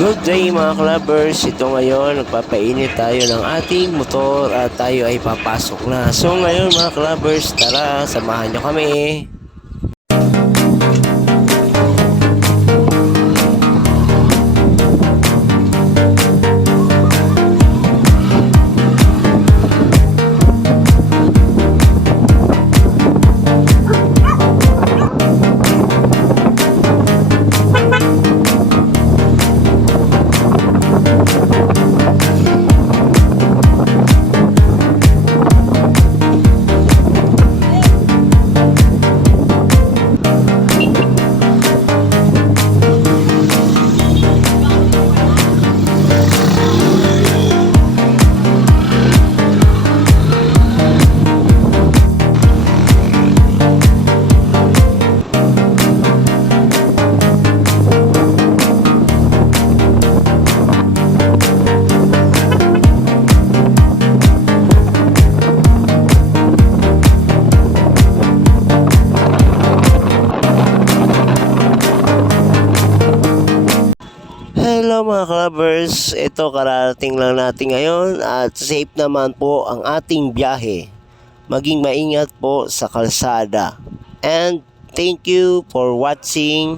Good day mga clubbers, ito ngayon nagpapainit tayo ng ating motor at tayo ay papasok na. So ngayon mga clubbers, tara samahan nyo kami. Hello mga clubbers, ito karating lang natin ngayon at safe naman po ang ating biyahe. Maging maingat po sa kalsada. And thank you for watching.